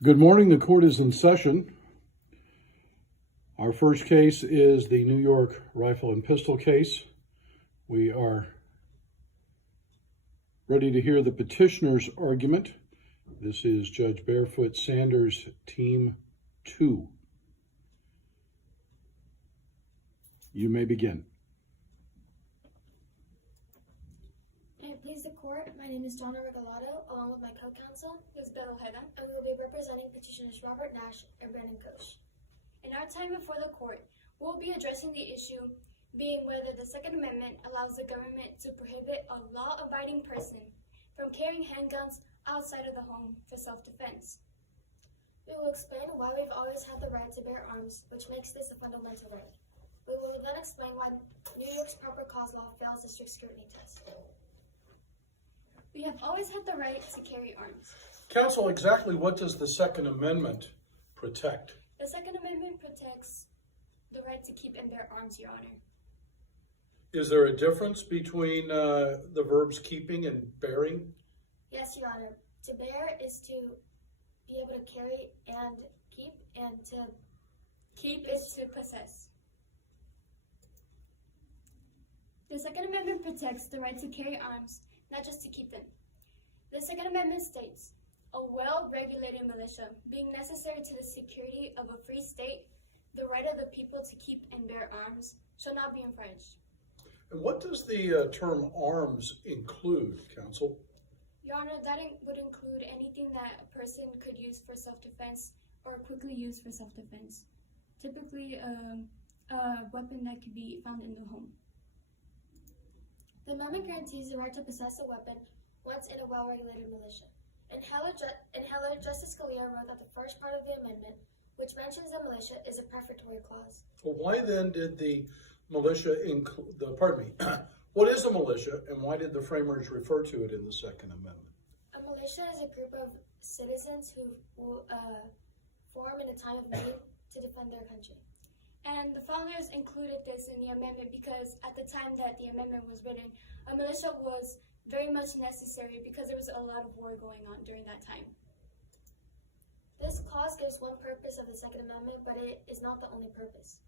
Good morning. The court is in session. Our first case is the New York rifle and pistol case. We are ready to hear the petitioner's argument. This is Judge Barefoot Sanders, Team 2. You may begin. May it please the court, my name is Donna Regalado, along with my co-counsel, Isabel Ojeda, and we will be representing petitioners Robert Nash and Brandon Koch. In our time before the court, we'll be addressing the issue being whether the Second Amendment allows the government to prohibit a law-abiding person from carrying handguns outside of the home for self-defense. We will explain why we've always had the right to bear arms, which makes this a fundamental right. We will then explain why New York's proper cause law fails the strict scrutiny test. We have always had the right to carry arms. Counsel, exactly what does the Second Amendment protect? The Second Amendment protects the right to keep and bear arms, Your Honor. Is there a difference between the verbs keeping and bearing? Yes, Your Honor. To bear is to be able to carry and to keep is to possess. The Second Amendment protects the right to carry arms, not just to keep them. The Second Amendment states, a well-regulated militia being necessary to the security of a free state, the right of the people to keep and bear arms shall not be infringed. And what does the term arms include, counsel? Your Honor, that would include anything that a person could use for self-defense or quickly use for self-defense. Typically, a weapon that could be found in the home. The amendment guarantees the right to possess a weapon once in a well-regulated militia. In Heller, Justice Scalia wrote that the first part of the amendment, which mentions the militia, is a prefatory clause. Well, why then did the militia include, what is a militia and why did the framers refer to it in the Second Amendment? A militia is a group of citizens who will form in a time of need to defend their country. And the founders included this in the amendment because at the time that the amendment was written, a militia was very much necessary because there was a lot of war going on during that time. This clause gives one purpose of the Second Amendment, but it is not the only purpose.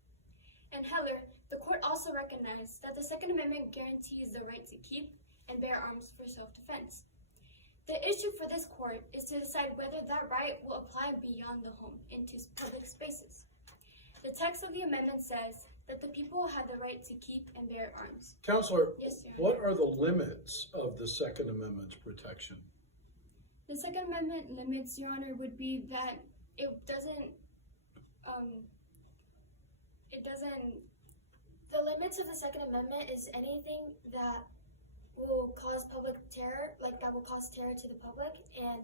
In Heller, the court also recognized that the Second Amendment guarantees the right to keep and bear arms for self-defense. The issue for this court is to decide whether that right will apply beyond the home into public spaces. The text of the amendment says that the people have the right to keep and bear arms. Counselor, yes, what are the limits of the Second Amendment's protection? The Second Amendment limits, Your Honor, would be that it doesn't, the limits of the Second Amendment is anything that will cause public terror, like that will cause terror to the public, and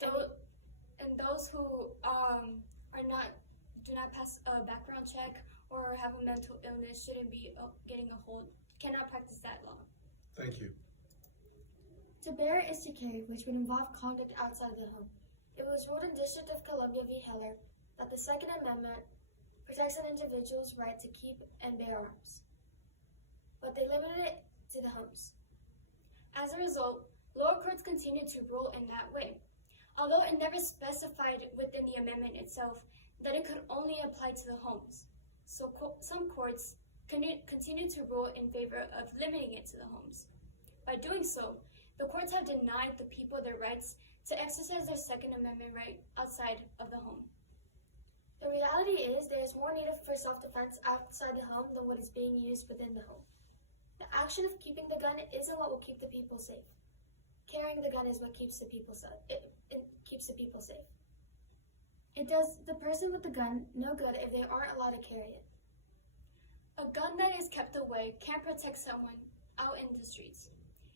those who do not pass a background check or have a mental illness shouldn't be getting a hold, cannot practice that law. Thank you. To bear is to carry, which would involve conduct outside of the home. It was ruled in District of Columbia v. Heller that the Second Amendment protects an individual's right to keep and bear arms, but they limited it to the homes. As a result, lower courts continued to rule in that way, although it never specified within the amendment itself that it could only apply to the homes. So some courts continued to rule in favor of limiting it to the homes. By doing so, the courts have denied the people their rights to exercise their Second Amendment right outside of the home. The reality is there is more need for self-defense outside the home than what is being used within the home. The action of keeping the gun isn't what will keep the people safe. Carrying the gun is what keeps the people safe. It keeps the people safe. It does the person with the gun no good if they aren't allowed to carry it. A gun that is kept away can't protect someone out in the streets.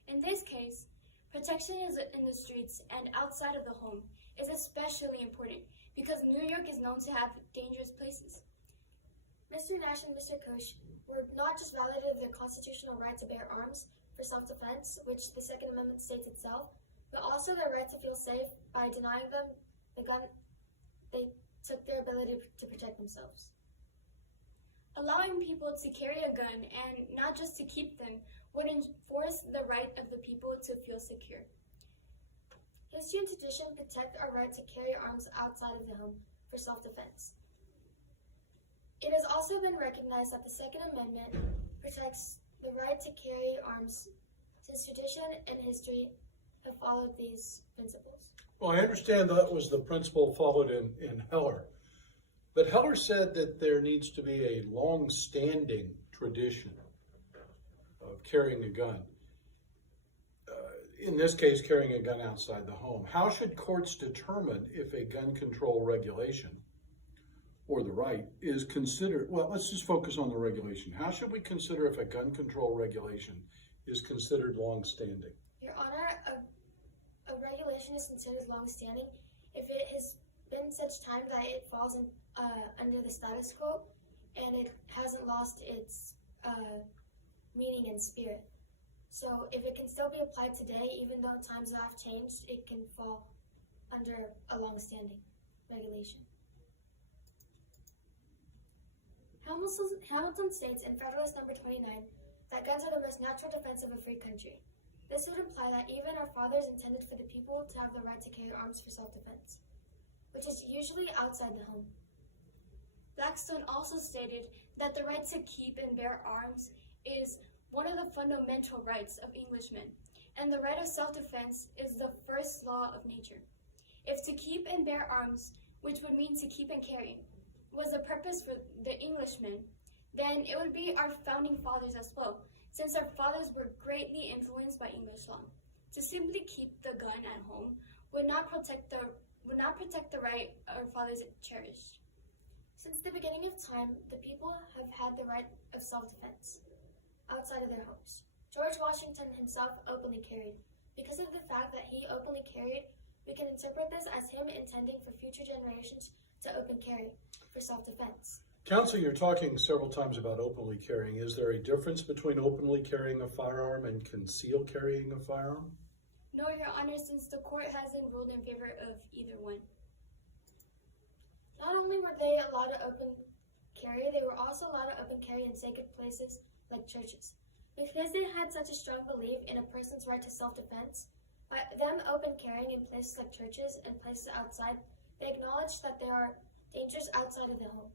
In this case, protection is in the streets and outside of the home is especially important because New York is known to have dangerous places. Mr. Nash and Mr. Koch were not just violated their constitutional right to bear arms for self-defense, which the Second Amendment states itself, but also their right to feel safe by denying them the gun. They took their ability to protect themselves. Allowing people to carry a gun and not just to keep them would enforce the right of the people to feel secure. History and tradition protect our right to carry arms outside of the home for self-defense. It has also been recognized that the Second Amendment protects the right to carry arms since tradition and history have followed these principles. Well, I understand that was the principle followed in Heller. But Heller said that there needs to be a long-standing tradition of carrying a gun. In this case, carrying a gun outside the home. How should courts determine if a gun control regulation or the right is considered? Well, let's just focus on the regulation. How should we consider if a gun control regulation is considered long-standing? Your Honor, a regulation is considered long-standing if it has been such time that it falls under the status quo and it hasn't lost its meaning and spirit. So if it can still be applied today, even though times have changed, it can fall under a long-standing regulation. Hamilton states in Federalist Number 29 that guns are the most natural defense of a free country. This would imply that even our fathers intended for the people to have the right to carry arms for self-defense, which is usually outside the home. Blackstone also stated that the right to keep and bear arms is one of the fundamental rights of Englishmen, and the right of self-defense is the first law of nature. If to keep and bear arms, which would mean to keep and carry, was the purpose for the Englishmen, then it would be our founding fathers as well, since our fathers were greatly influenced by English law. To simply keep the gun at home would not protect the right our fathers cherished. Since the beginning of time, the people have had the right of self-defense outside of their homes. George Washington himself openly carried. Because of the fact that he openly carried, we can interpret this as him intending for future generations to open carry for self-defense. Counsel, you're talking several times about openly carrying. Is there a difference between openly carrying a firearm and concealed carrying a firearm? No, Your Honor, since the court hasn't ruled in favor of either one. Not only were they allowed to open carry, they were also allowed to open carry in sacred places like churches. Because they had such a strong belief in a person's right to self-defense, by them open carrying in places like churches and places outside, they acknowledged that there are dangers outside of the home.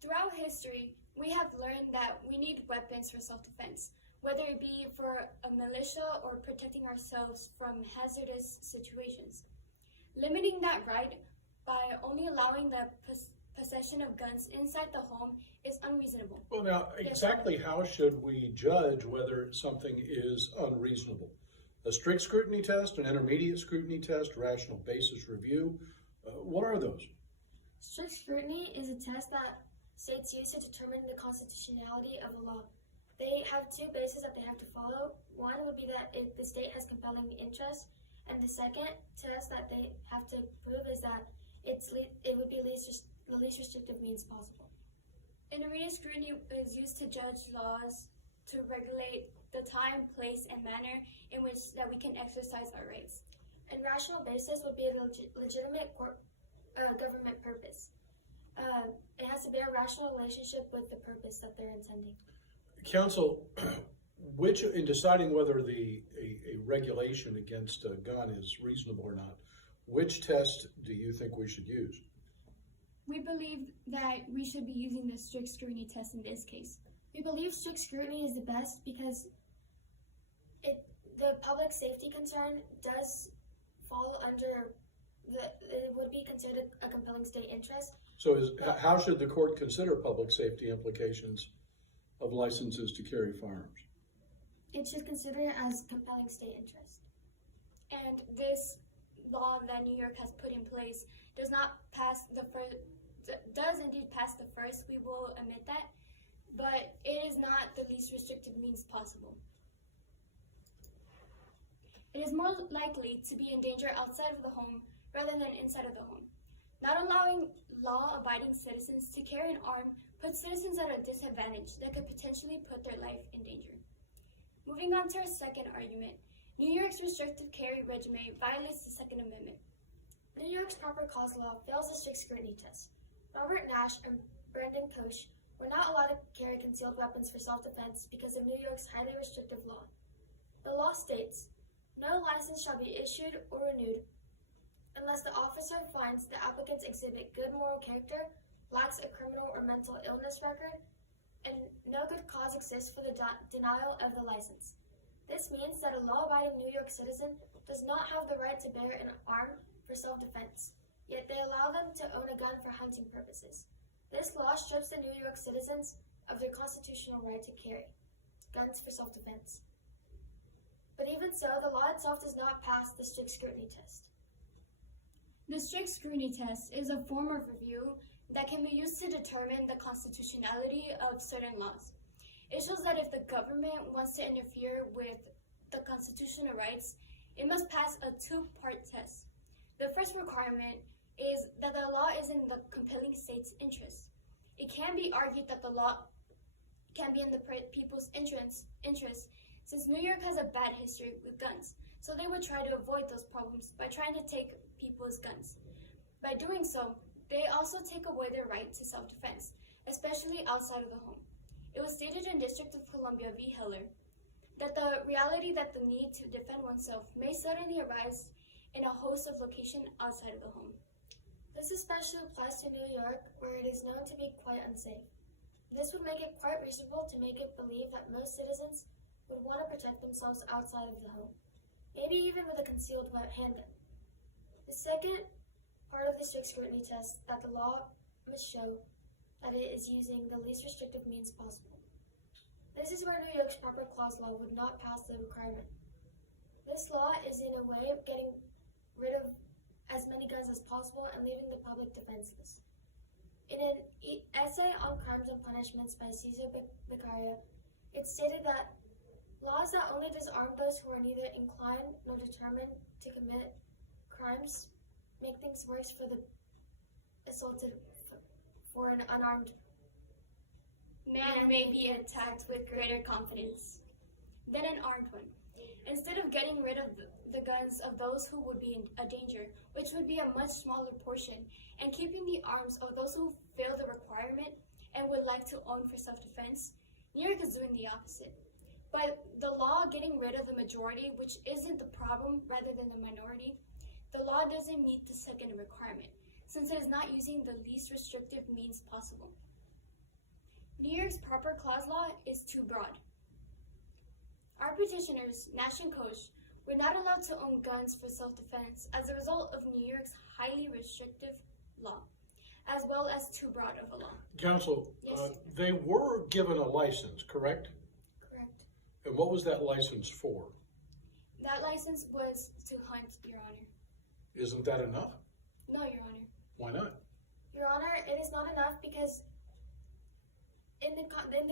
Throughout history, we have learned that we need weapons for self-defense, whether it be for a militia or protecting ourselves from hazardous situations. Limiting that right by only allowing the possession of guns inside the home is unreasonable. Well, now, exactly how should we judge whether something is unreasonable? A strict scrutiny test, an intermediate scrutiny test, rational basis review? What are those? Strict scrutiny is a test that states use to determine the constitutionality of a law. They have two bases that they have to follow. One would be that if the state has compelling interest, and the second test that they have to prove is that it would be the least restrictive means possible. Intermediate scrutiny is used to judge laws to regulate the time, place, and manner in which that we can exercise our rights. And rational basis would be a legitimate government purpose. It has to be a rational relationship with the purpose that they're intending. Counsel, in deciding whether a regulation against a gun is reasonable or not, which test do you think we should use? We believe that we should be using the strict scrutiny test in this case. We believe strict scrutiny is the best because the public safety concern does fall under it would be considered a compelling state interest. So how should the court consider public safety implications of licenses to carry firearms? It should consider it as compelling state interest. And this law that New York has put in place does indeed pass the first, we will admit that, but it is not the least restrictive means possible. It is more likely to be in danger outside of the home rather than inside of the home. Not allowing law-abiding citizens to carry an arm puts citizens at a disadvantage that could potentially put their life in danger. Moving on to our second argument, New York's restrictive carry regimen violates the Second Amendment. New York's proper cause law fails the strict scrutiny test. Robert Nash and Brandon Koch were not allowed to carry concealed weapons for self-defense because of New York's highly restrictive law. The law states, no license shall be issued or renewed unless the officer finds the applicants exhibit good moral character, lacks a criminal or mental illness record, and no good cause exists for the denial of the license. This means that a law-abiding New York citizen does not have the right to bear an arm for self-defense, yet they allow them to own a gun for hunting purposes. This law strips the New York citizens of their constitutional right to carry guns for self-defense. But even so, the law itself does not pass the strict scrutiny test. The strict scrutiny test is a form of review that can be used to determine the constitutionality of certain laws. It shows that if the government wants to interfere with the constitutional rights, it must pass a two-part test. The first requirement is that the law is in the compelling state's interest. It can be argued that the law can be in the people's interest since New York has a bad history with guns, so they would try to avoid those problems by trying to take people's guns. By doing so, they also take away their right to self-defense, especially outside of the home. It was stated in District of Columbia v. Heller that the reality that the need to defend oneself may suddenly arise in a host of locations outside of the home. This especially applies to New York, where it is known to be quite unsafe. This would make it quite reasonable to make it believe that most citizens would want to protect themselves outside of the home, maybe even with a concealed handgun. The second part of the strict scrutiny test that the law must show that it is using the least restrictive means possible. This is where New York's proper clause law would not pass the requirement. This law is in a way of getting rid of as many guns as possible and leaving the public defenseless. In an essay on crimes and punishments by Cesar Beccaria, it stated that laws that only disarm those who are neither inclined nor determined to commit crimes make things worse for the assaulted for an unarmed Man may be attacked with greater confidence than an armed one. Instead of getting rid of the guns of those who would be in a danger, which would be a much smaller portion, and keeping the arms of those who fail the requirement and would like to own for self-defense, New York is doing the opposite. By the law getting rid of the majority, which isn't the problem rather than the minority, the law doesn't meet the second requirement, since it is not using the least restrictive means possible. New York's proper clause law is too broad. Our petitioners, Nash and Koch, were not allowed to own guns for self-defense as a result of New York's highly restrictive law, as well as too broad of a law. Counsel, Yes. they were given a license, correct? correct. And what was that license for? That license was to hunt, Your Honor. Isn't that enough? No, Your Honor. Why not? Your Honor, it is not enough because in the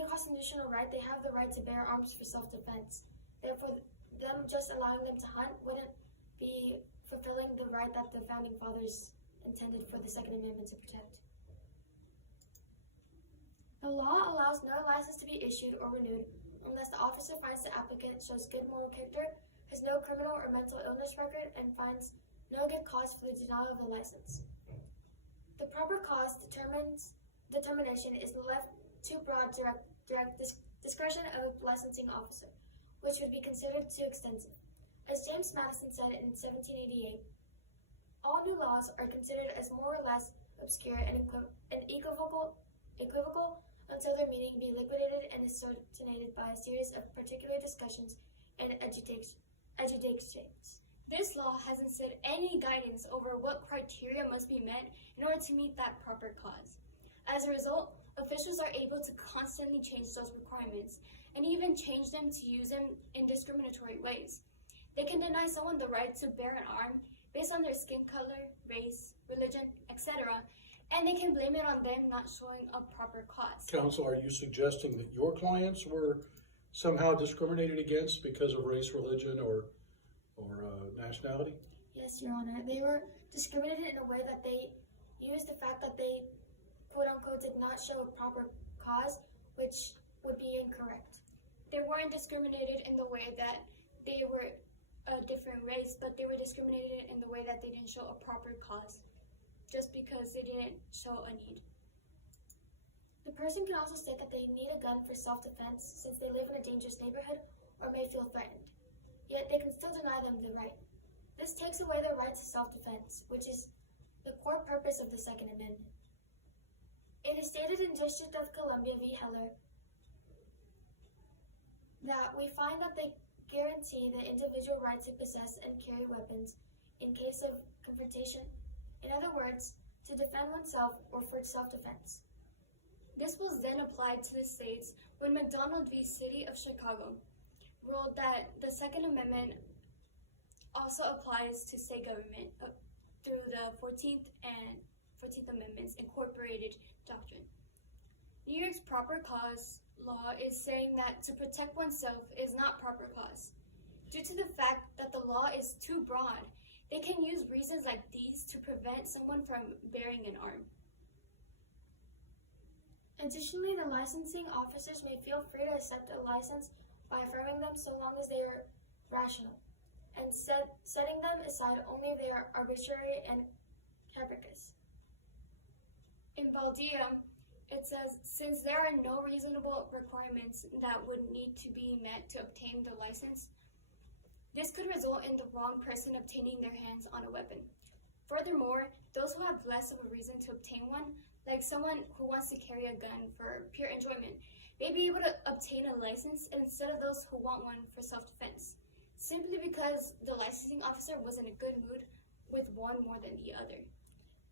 constitutional right, they have the right to bear arms for self-defense. Therefore, them just allowing them to hunt wouldn't be fulfilling the right that the founding fathers intended for the Second Amendment to protect. The law allows no license to be issued or renewed unless the officer finds the applicant shows good moral character, has no criminal or mental illness record, and finds no good cause for the denial of the license. The proper cause determination is left to broad direct discretion of a licensing officer, which would be considered too extensive. As James Madison said in 1788, all new laws are considered as more or less obscure and equivocal until their meaning be liquidated and ascertained by a series of particular discussions and adjudications. This law hasn't set any guidance over what criteria must be met in order to meet that proper cause. As a result, officials are able to constantly change those requirements and even change them to use them in discriminatory ways. They can deny someone the right to bear an arm based on their skin color, race, religion, etc., and they can blame it on them not showing a proper cause. Counsel, are you suggesting that your clients were somehow discriminated against because of race, religion, or nationality? Yes, Your Honor. They were discriminated in a way that they used the fact that they, quote-unquote, did not show a proper cause, which would be incorrect. They weren't discriminated in the way that they were a different race, but they were discriminated in the way that they didn't show a proper cause, just because they didn't show a need. The person can also state that they need a gun for self-defense since they live in a dangerous neighborhood or may feel threatened. yet they can still deny them the right. This takes away their right to self-defense, which is the core purpose of the Second Amendment. It is stated in District of Columbia v. Heller that we find that they guarantee the individual right to possess and carry weapons in case of confrontation. In other words, to defend oneself or for self-defense. This was then applied to the states when McDonald v. City of Chicago ruled that the Second Amendment also applies to state government through the 14th and 14th Amendments incorporated doctrine. New York's proper cause law is saying that to protect oneself is not proper cause. Due to the fact that the law is too broad, they can use reasons like these to prevent someone from bearing an arm. Additionally, the licensing officers may feel free to accept a license by affirming them so long as they are rational, and setting them aside only if they are arbitrary and capricious. In Baldia, it says, since there are no reasonable requirements that would need to be met to obtain the license, this could result in the wrong person obtaining their hands on a weapon. Furthermore, those who have less of a reason to obtain one, like someone who wants to carry a gun for pure enjoyment, may be able to obtain a license instead of those who want one for self-defense, simply because the licensing officer was in a good mood with one more than the other.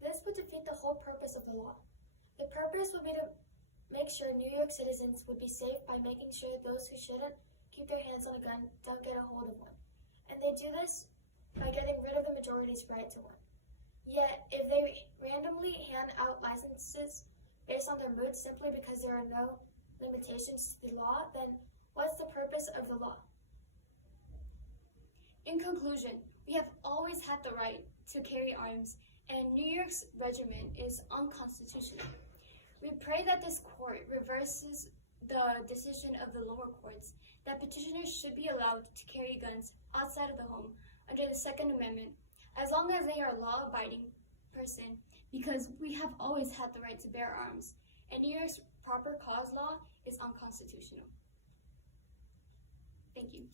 This would defeat the whole purpose of the law. The purpose would be to make sure New York citizens would be safe by making sure those who shouldn't keep their hands on a gun don't get a hold of one. And they do this by getting rid of the majority's right to one. Yet, if they randomly hand out licenses based on their mood simply because there are no limitations to the law, then what's the purpose of the law? In conclusion, we have always had the right to carry arms, and New York's regiment is unconstitutional. We pray that this court reverses the decision of the lower courts that petitioners should be allowed to carry guns outside of the home under the Second Amendment, as long as they are a law-abiding person, because we have always had the right to bear arms, and New York's proper cause law is unconstitutional. Thank you.